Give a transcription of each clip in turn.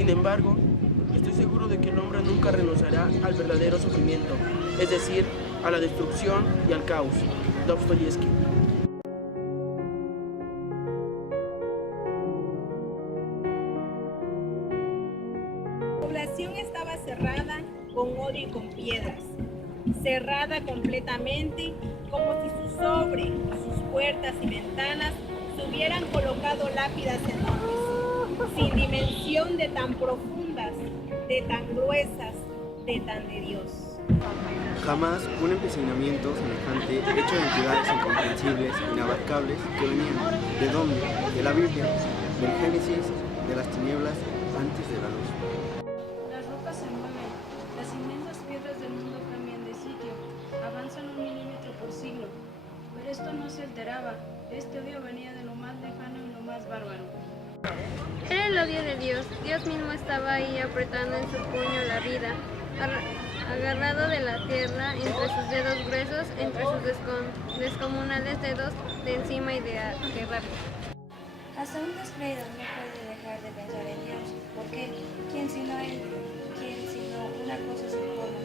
Sin embargo, estoy seguro de que el hombre nunca renunciará al verdadero sufrimiento, es decir, a la destrucción y al caos. Dostoyevsky. La población estaba cerrada con odio y con piedras, cerrada completamente, como si sobre sus puertas y ventanas se hubieran colocado lápidas enormes, sin dimensión de tan profundas, de tan gruesas, de tan de Dios. Jamás un empecinamiento semejante, hecho de entidades incomprensibles, inabarcables, que venían, ¿de dónde? De la Biblia, del Génesis, de las tinieblas, antes de la luz. Las rocas se mueven, las inmensas piedras del mundo cambian de sitio, avanzan 1 milímetro por siglo. Pero esto no se alteraba, este odio venía de lo más lejano y lo más bárbaro. Era el odio de Dios. Dios mismo estaba ahí apretando en su puño la vida, agarrado de la tierra entre sus dedos gruesos, entre sus descomunales dedos de encima y de arriba. Hasta un descreído no puede dejar de pensar en Dios. ¿Por qué? ¿Quién sino Él? ¿Quién sino una cosa sin forma,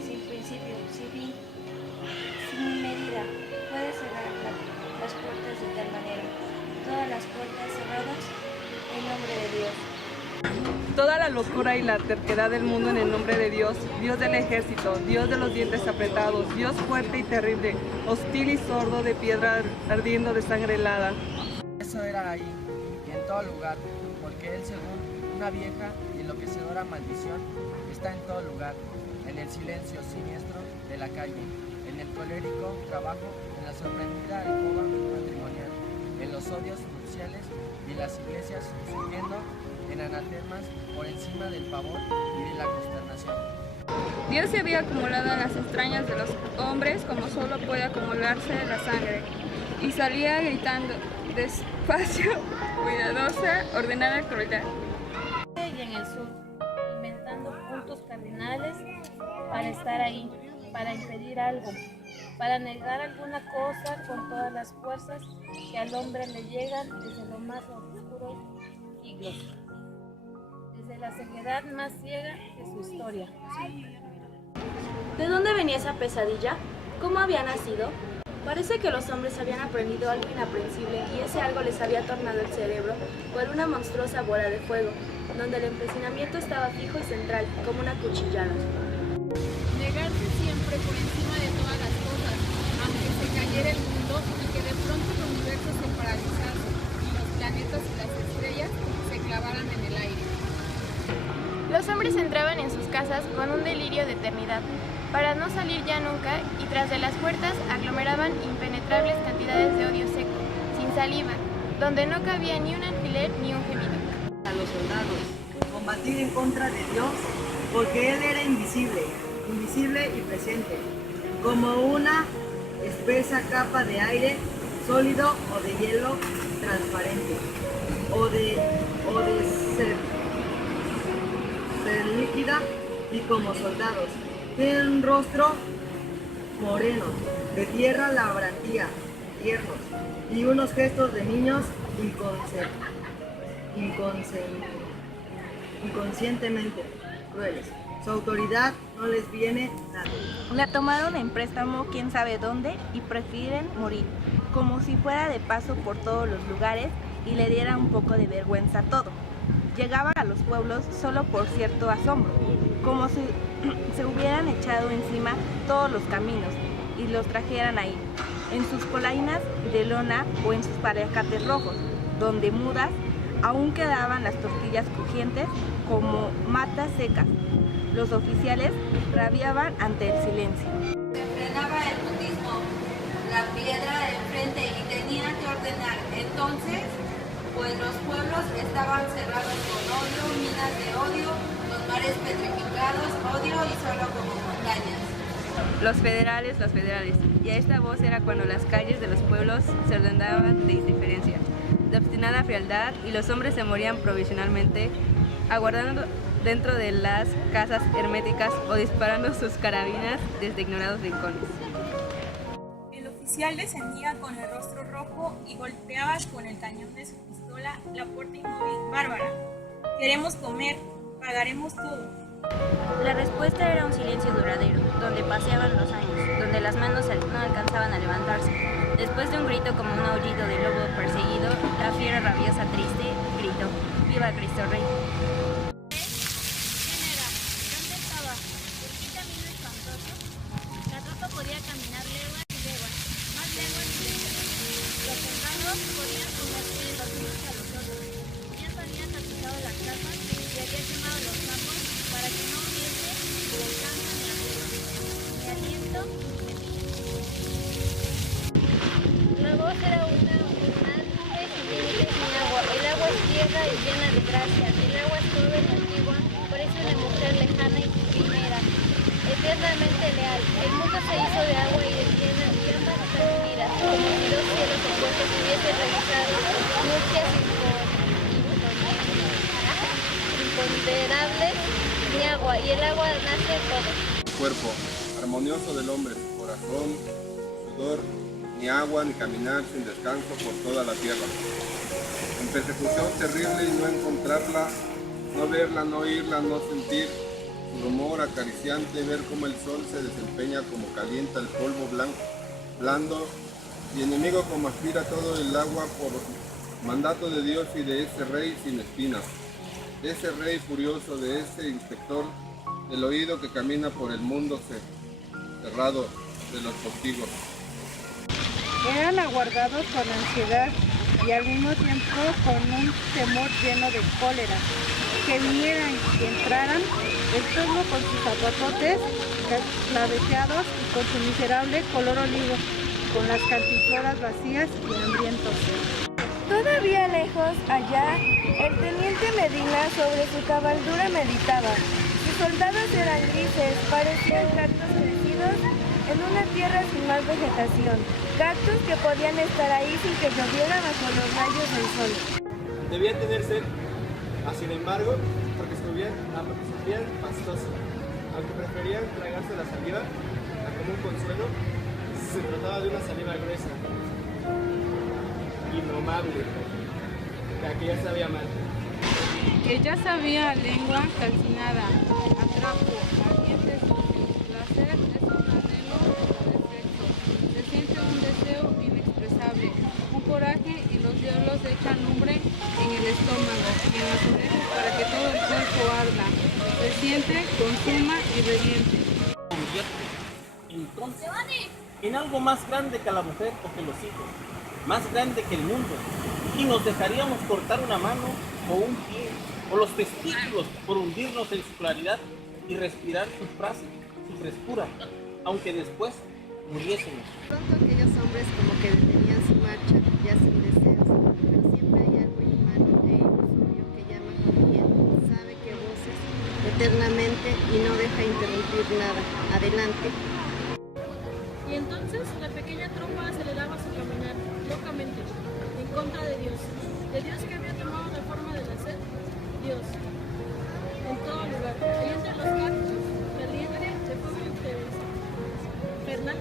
sin principio, sin fin, sin medida? Puede cerrar las puertas de tal manera. Todas las puertas cerradas en nombre de Dios. Toda la locura y la terquedad del mundo en el nombre de Dios, Dios del ejército, Dios de los dientes apretados, Dios fuerte y terrible, hostil y sordo, de piedra ardiendo de sangre helada. Eso era ahí, y en todo lugar, porque Él, según una vieja y enloquecedora maldición, está en todo lugar, en el silencio siniestro de la calle, en el colérico trabajo, en la sorprendida alcoba matrimonial, en los odios nupciales y en las iglesias surgiendo en anatemas por encima del pavor y de la consternación. Dios se había acumulado en las entrañas de los hombres como solo puede acumularse la sangre, y salía gritando, despacio, cuidadosa, ordenada crueldad. Y en el sur, inventando puntos cardinales para estar ahí, para impedir algo, para negar alguna cosa con todas las fuerzas que al hombre le llegan desde los más oscuros siglos, desde la ceguedad más ciega de su historia. ¿De dónde venía esa pesadilla? ¿Cómo había nacido? Parece que los hombres habían aprendido algo inaprensible y ese algo les había tornado el cerebro cual una monstruosa bola de fuego, donde el empecinamiento estaba fijo y central, como una cuchillada. Negarse siempre por encima de todas las cosas, aunque se cayera el mundo y que de pronto el universo se paralizase y los planetas y las estrellas se clavaran en el aire. Los hombres entraban en sus casas con un delirio de eternidad, para no salir ya nunca, y tras de las puertas aglomeraban impenetrables cantidades de odio seco, sin saliva, donde no cabía ni un alfiler ni un gemido. A los soldados, combatir en contra de Dios, porque Él era invisible, invisible y presente, como una espesa capa de aire sólido o de hielo transparente, o de ser líquida, y como soldados, tienen un rostro moreno, de tierra labrantía, tiernos, y unos gestos de niños inconscientemente crueles. Su autoridad no les viene nada. La tomaron en préstamo quién sabe dónde y prefieren morir, como si fuera de paso por todos los lugares y le diera un poco de vergüenza todo. Llegaban a los pueblos solo por cierto asombro, como si se hubieran echado encima todos los caminos y los trajeran ahí, en sus polainas de lona o en sus paliacates rojos, donde mudas aún quedaban las tortillas crujientes como matas secas. Los oficiales rabiaban ante el silencio. Se frenaba el budismo, la piedra enfrente y tenía que ordenar. Entonces, pues los pueblos estaban cerrados con odio, minas de odio, los mares petrificados, odio y solo como montañas. Los federales, y a esta voz era cuando las calles de los pueblos se ordenaban de indiferencia, de obstinada frialdad, y los hombres se morían provisionalmente, aguardando dentro de las casas herméticas o disparando sus carabinas desde ignorados rincones. El oficial descendía con el rostro rojo y golpeaba con el cañón de su pistola la puerta inmóvil bárbara. Queremos comer, pagaremos todo. La respuesta era un silencio duradero, donde paseaban los años, donde las manos no alcanzaban a levantarse. Después de un grito como un aullido de lobo perseguido, la fiera rabiosa triste gritó: ¡Viva Cristo Rey! ¿Quién era? ¿Dónde estaba? ¿Por qué camino espantoso? La tropa podía caminar leguas y leguas, más leguas y leguas. Los soldados podían comerse los unos a los otros. Ya se habían tapizado las casas y habían quemado los campos para que no hubiese descanso ni apuro, ni aliento ni la voz era una nubes y límites sin agua. El agua es tierra y llena de gracia. El agua es joven y antigua, parece una mujer lejana y primera, eternamente leal. El mundo se hizo de agua y de tierra y ambas están unidas, como si dos cielos opuestos hubiesen realizado nupcias imponderables, ni agua, y el agua nace todo. Cuerpo armonioso del hombre, corazón, sudor, ni agua ni caminar sin descanso por toda la tierra. En persecución terrible y no encontrarla, no verla, no oírla, no sentir su rumor acariciante, ver cómo el sol se desempeña como calienta el polvo blanco, blando, y enemigo como aspira todo el agua por mandato de Dios y de ese rey sin espinas, de ese rey furioso, de ese inspector del oído que camina por el mundo cerrado de los postigos. Eran aguardados con ansiedad y al mismo tiempo con un temor lleno de cólera. Que vinieran y entraran el pueblo con sus zapatos claveteados y con su miserable color olivo, con las cantimploras vacías y hambrientos. Todavía lejos, allá, el teniente Medina sobre su cabalgadura meditaba. Sus soldados eran grises, parecían cactus crecidos en una tierra sin más vegetación. Cactus que podían estar ahí sin que lloviera bajo los rayos del sol. Debían tener sed, sin embargo, porque estuvieran pastosos. Aunque preferían tragarse la saliva como un consuelo, se trataba de una saliva gruesa, indomable, que aquella sabía mal. Que ya sabía lengua calcinada, atrapo, ardientes sucios. La sed es un anhelo de sexo. Se siente un deseo inexpresable, un coraje y los diablos echan lumbre en el estómago y en las orejas para que todo el cuerpo arda. Se siente, consuma y reviente. Entonces, en algo más grande que la mujer o que los hijos, más grande que el mundo, y nos dejaríamos cortar una mano o un pie o los testículos por hundirnos en su claridad y respirar su frescura, aunque después muriésemos. Pronto aquellos hombres como que detenían su marcha, ya sin deseos, pero siempre hay algo inhumano e ilusorio que llama con bien, sabe que voces eternamente y no deja interrumpir nada. Adelante. Y entonces la pequeña tropa aceleraba su caminar, locamente, en contra de Dios que había tomado la forma de la sed, Dios, en todo lugar, y entre los cactus, caliente, de fuego infernal,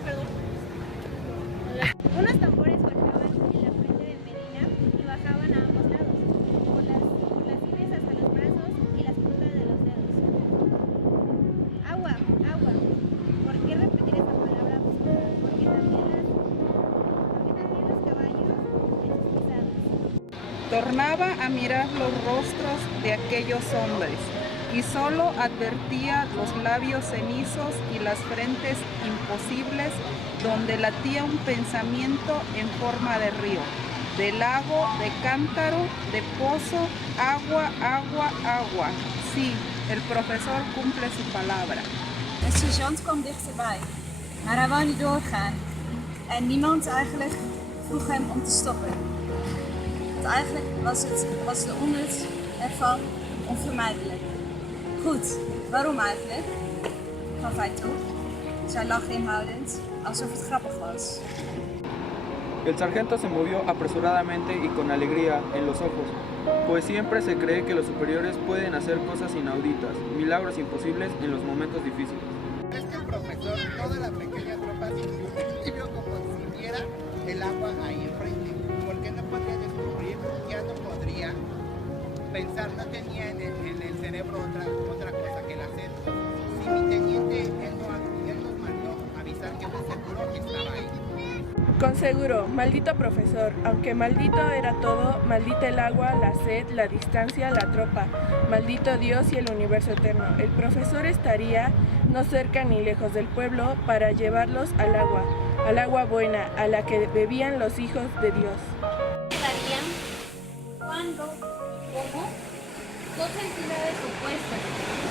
Unos tambores golpeaban en la frente de Medina y bajaban a ambos lados, por las sienes hasta los brazos y las puntas de los dedos. Agua, agua. ¿Por qué repetir esta palabra? Porque también los caballos en sus pisadas. Tornaba a mirar los rostros de aquellos hombres y solo advertía los labios cenizos y las frentes imposibles donde latía un pensamiento en forma de río, de lago, de cántaro, de pozo, agua, agua, agua. Sí, el profesor cumple su palabra. Het sergeant kwam dichterbij, maar hij wou niet doorgaan. En niemand eigenlijk vroeg hem om te stoppen. Want eigenlijk was de onrust ervan onvermijdelijk. Goed, waarom eigenlijk? Gaf hij toe. Zij lag inhoudend, alsof het grappig was. El sargento se movió apresuradamente y con alegría en los ojos, pues siempre se cree que los superiores pueden hacer cosas inauditas, milagros imposibles en los momentos difíciles. Este profesor, toda la pequeña tropa sintió como si viera el agua ahí enfrente, porque no podía descubrir, ya no podría pensar, no tenía en el cerebro otra cosa que la sed. Si mi teniente, él nos mandó avisar que fue seguro que estaba ahí. Con seguro, maldito profesor, aunque maldito era todo, maldita el agua, la sed, la distancia, la tropa, maldito Dios y el universo eterno. El profesor estaría no cerca ni lejos del pueblo para llevarlos al agua buena, a la que bebían los hijos de Dios. ¿Darían? ¿Cuándo? ¿Cómo? Dos entidades opuestas,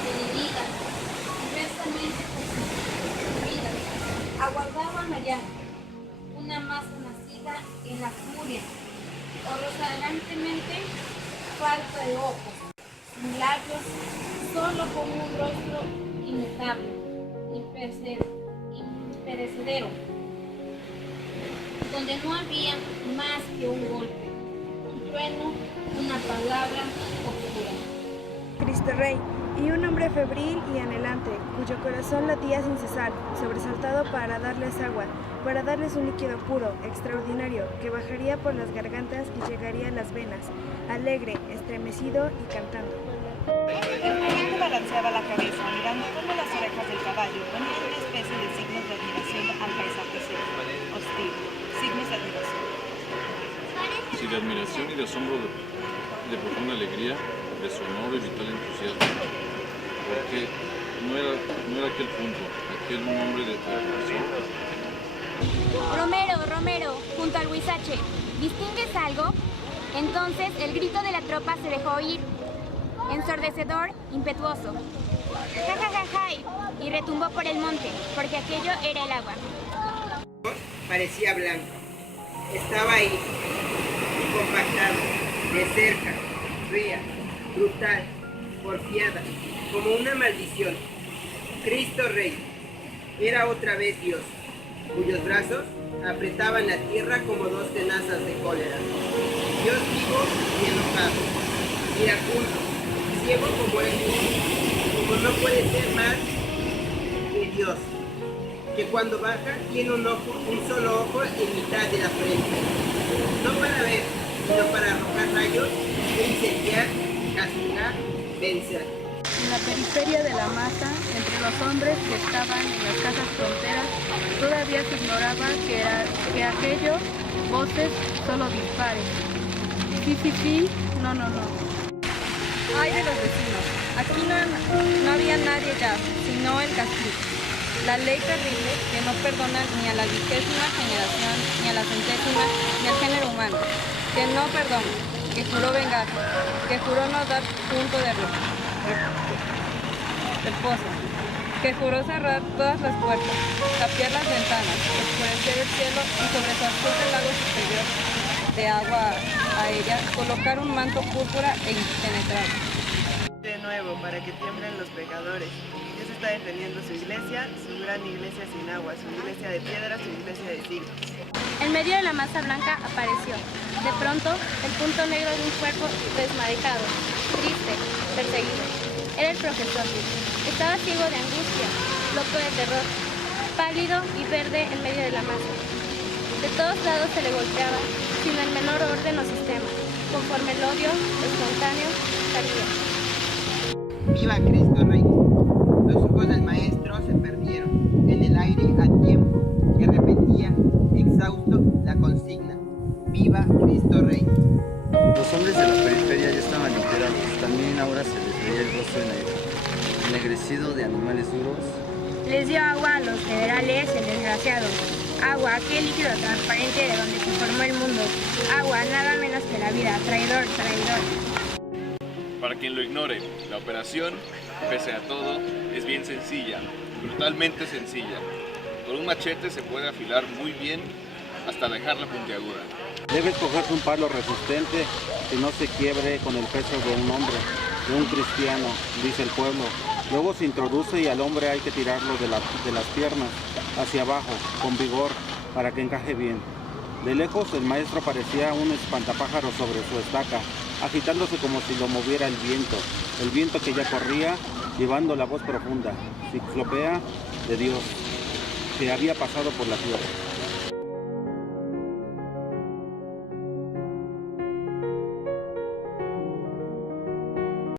divididas, diversamente constituidas, aguardaban allá. Una masa nacida en la furia, o rozagarantemente falta de ojos, sin labios, solo con un rostro inmutable, imperecedero, donde no había más que un golpe, un trueno, una palabra oscura. Cristo Rey, y un hombre febril y anhelante, cuyo corazón latía sin cesar, sobresaltado para darles agua, para darles un líquido puro, extraordinario, que bajaría por las gargantas y llegaría a las venas, alegre, estremecido y cantando. El jinete balanceaba la cabeza, mirando como las orejas del caballo, poniendo una especie de signos de admiración al paisaje seco, hostil, signos de admiración. Sí, de admiración y de asombro, de profunda alegría, de sonoro y vital entusiasmo, porque no era aquel punto, aquel un hombre de corazón. Romero, junto al huizache, ¿distingues algo? Entonces el grito de la tropa se dejó oír, ensordecedor, impetuoso. ¡Ja, ja, ja, ja! Y retumbó por el monte, porque aquello era el agua. Parecía blanco. Estaba ahí, compactado, de cerca, fría, brutal, porfiada, como una maldición. Cristo Rey era otra vez Dios, cuyos brazos apretaban la tierra como dos tenazas de cólera. Dios vivo y enojado, iracundo, ciego como él mismo, como no puede ser más que Dios, que cuando baja tiene un solo ojo en mitad de la frente, no para ver, sino para arrojar rayos, incendiar, castigar, vencer. En la periferia de la masa, entre los hombres que estaban en las casas fronteras, todavía se ignoraba que aquello, voces, solo dispares. Sí, no. Ay de los vecinos, aquí no había nadie ya, sino el castigo. La ley terrible que no perdona ni a la 20ª generación, ni a la 100ª, ni al género humano. Que no perdona, que juró vengar, que juró no dar punto de reposo, que juró cerrar todas las puertas, tapiar las ventanas, oscurecer el cielo y sobre su azul del lago superior de agua a ella, colocar un manto púrpura e impenetrable. De nuevo, para que tiemblen los pecadores. Dios está defendiendo su iglesia, su gran iglesia sin agua, su iglesia de piedra, su iglesia de siglos. En medio de la masa blanca apareció, de pronto, el punto negro de un cuerpo desmadejado, triste, perseguido. Era el profesor. Estaba ciego de angustia, loco de terror, pálido y verde en medio de la masa. De todos lados se le golpeaba, sin el menor orden o sistema, conforme el odio espontáneo salía. ¡Viva Cristo Rey! Los ojos del maestro se perdieron en el aire a tiempo que repetía, exhausto, la consigna. ¡Viva Cristo Rey! Los hombres de la periferia ya estaban enterados. También ahora se les veía el rostro ennegrecido de animales duros. Les dio agua a los federales, el desgraciado. Agua, aquel líquido transparente de donde se formó el mundo. Agua, nada menos que la vida. Traidor. Para quien lo ignore, la operación, pese a todo, es bien sencilla, brutalmente sencilla. Con un machete se puede afilar muy bien hasta dejarla puntiaguda. Debe escogerse un palo resistente que no se quiebre con el peso de un hombre, de un cristiano, dice el pueblo. Luego se introduce y al hombre hay que tirarlo de las piernas hacia abajo, con vigor, para que encaje bien. De lejos el maestro parecía un espantapájaro sobre su estaca, agitándose como si lo moviera el viento que ya corría, llevando la voz profunda, ciclopea de Dios, que había pasado por la tierra.